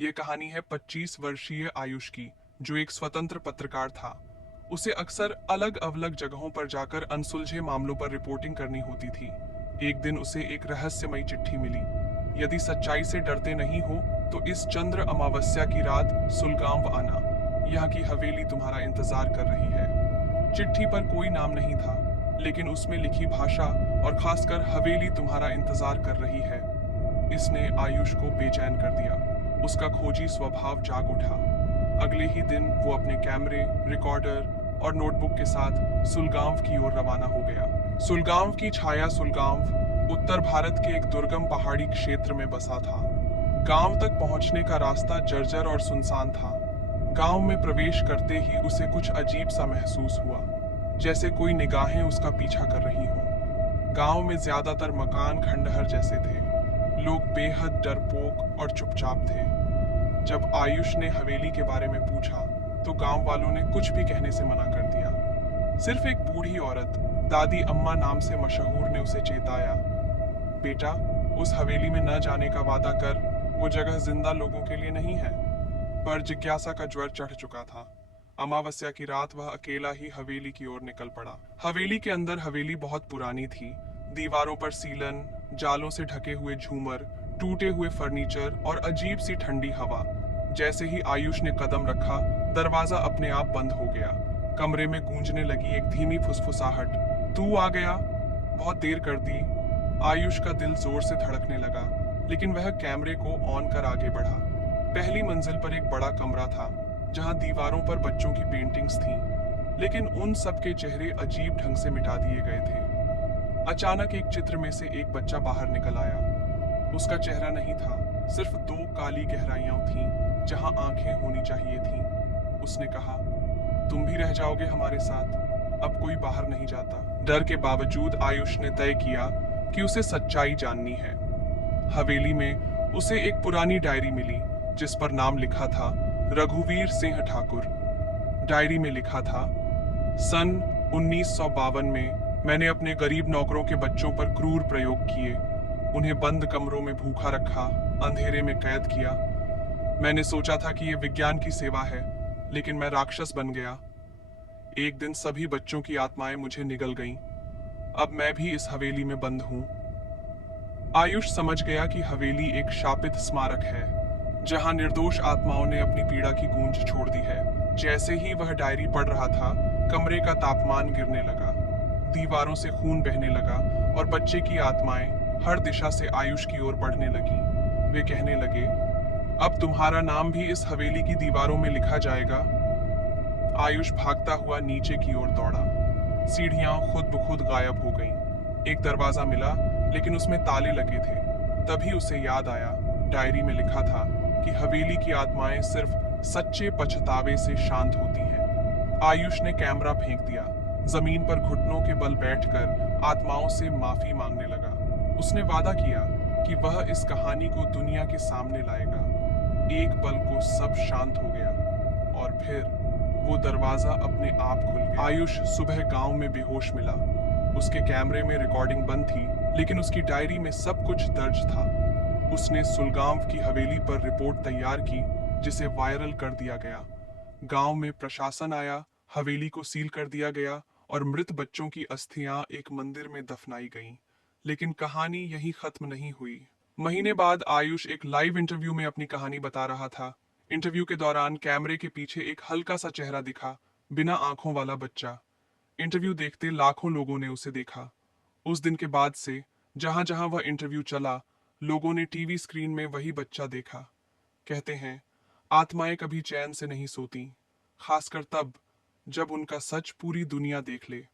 ये कहानी है 25 वर्षीय आयुष की, जो एक स्वतंत्र पत्रकार था। उसे अक्सर अलग अलग जगहों पर जाकर अनसुलझे मामलों पर रिपोर्टिंग करनी होती थी। एक दिन उसे एक रहस्यमयी चिट्ठी मिली। यदि सच्चाई से डरते नहीं हो तो इस चंद्र अमावस्या की रात सुलगांव आना। यहाँ की हवेली तुम्हारा इंतजार कर रही है। चिट्ठी पर कोई नाम नहीं था, लेकिन उसमें लिखी भाषा और खासकर हवेली तुम्हारा इंतजार कर रही है, इसने आयुष को बेचैन कर दिया। उसका खोजी स्वभाव जाग उठा। अगले ही दिन वो अपने कैमरे, रिकॉर्डर और नोटबुक के साथ सुलगांव की ओर रवाना हो गया। सुलगांव की छाया सुलगांव उत्तर भारत के एक दुर्गम पहाड़ी क्षेत्र में बसा था। गांव तक पहुंचने का रास्ता जर्जर और सुनसान था। गांव में प्रवेश करते ही उसे कुछ अजीब सा महसूस हुआ, जैसे कोई निगाहें उसका पीछा कर रही हों। गांव में ज्यादातर मकान खंडहर जैसे थे। लोग बेहद डरपोक और चुपचाप थे। जब आयुष ने हवेली के बारे में पूछा तो गांव वालों ने कुछ भी कहने से मना कर दिया। सिर्फ एक बूढ़ी औरत, दादी अम्मा नाम से मशहूर, ने उसे चेताया, बेटा, उस हवेली में न जाने का वादा कर, वो जगह जिंदा लोगों के लिए नहीं है। पर जिज्ञासा का ज्वर चढ़ चुका था। अमावस्या की रात वह अकेला ही हवेली की ओर निकल पड़ा। हवेली के अंदर हवेली बहुत पुरानी थी। दीवारों पर सीलन, जालों से ढके हुए झूमर, टूटे हुए फर्नीचर और अजीब सी ठंडी हवा। जैसे ही आयुष ने कदम रखा, दरवाजा अपने आप बंद हो गया। कमरे में गूंजने लगी एक धीमी फुसफुसाहट, तू आ गया। बहुत देर कर दी। आयुष का दिल जोर से धड़कने लगा, लेकिन वह कैमरे को ऑन कर आगे बढ़ा। पहली मंजिल पर एक बड़ा कमरा था, जहां दीवारों पर बच्चों की पेंटिंग्स थीं, लेकिन उन सब के चेहरे अजीब ढंग से मिटा दिए गए थे। अचानक एक चित्र में से एक बच्चा बाहर निकल आया। उसका चेहरा नहीं था, सिर्फ दो काली गहराइयां थीं जहां आंखें होनी चाहिए थीं। उसने कहा, तुम भी रह जाओगे हमारे साथ, अब कोई बाहर नहीं जाता। डर के बावजूद आयुष ने तय किया कि उसे सच्चाई जाननी है। हवेली में उसे एक पुरानी डायरी मिली, जिस पर नाम लिखा था रघुवीर सिंह ठाकुर। डायरी में लिखा था, सन 1952 में मैंने अपने गरीब नौकरों के बच्चों पर क्रूर प्रयोग किए। उन्हें बंद कमरों में भूखा रखा, अंधेरे में कैद किया। मैंने सोचा था कि यह विज्ञान की सेवा है, लेकिन मैं राक्षस बन गया। एक दिन सभी बच्चों की आत्माएं मुझे निगल गईं। अब मैं भी इस हवेली में बंद हूं। आयुष समझ गया कि हवेली एक शापित स्मारक है, जहां निर्दोष आत्माओं ने अपनी पीड़ा की गूंज छोड़ दी है। जैसे ही वह डायरी पढ़ रहा था, कमरे का तापमान गिरने लगा, दीवारों से खून बहने लगा और बच्चे की आत्माएं हर दिशा से आयुष की ओर बढ़ने लगीं। वे कहने लगे, अब तुम्हारा नाम भी इस हवेली की दीवारों में लिखा जाएगा। आयुष भागता हुआ नीचे की ओर दौड़ा। सीढ़ियां खुद ब खुद गायब हो गईं। एक दरवाजा मिला, लेकिन उसमें ताले लगे थे। तभी उसे याद आया, डायरी में लिखा था कि हवेली की आत्माएं सिर्फ सच्चे पछतावे से शांत होती हैं। आयुष ने कैमरा फेंक दिया। जमीन पर घुटनों के बल बैठकर आत्माओं से माफी मांगने लगा। उसने वादा किया कि वह इस कहानी को दुनिया के सामने लाएगा। एक पल को सब शांत हो गया, और फिर वो दरवाजा अपने आप खुल गया। आयुष सुबह गांव में बेहोश मिला। उसके कैमरे में रिकॉर्डिंग बंद थी, लेकिन उसकी डायरी में सब कुछ दर्ज था। उसने सुलगांव की हवेली पर रिपोर्ट तैयार की, जिसे वायरल कर दिया गया। गांव में प्रशासन आया, हवेली को सील कर दिया गया और मृत बच्चों की अस्थियां एक मंदिर में दफनाई गईं। लेकिन कहानी यहीं खत्म नहीं हुई। महीने बाद आयुष एक लाइव इंटरव्यू में अपनी कहानी बता रहा था। इंटरव्यू के दौरान कैमरे के पीछे एक हल्का सा चेहरा दिखा, बिना आंखों वाला बच्चा। इंटरव्यू देखते लाखों लोगों ने उसे देखा। उस दिन के बाद से जहां जहां वह इंटरव्यू चला, लोगों ने टीवी स्क्रीन में वही बच्चा देखा। कहते हैं, आत्माएं कभी चैन से नहीं सोती, खासकर तब जब उनका सच पूरी दुनिया देख ले।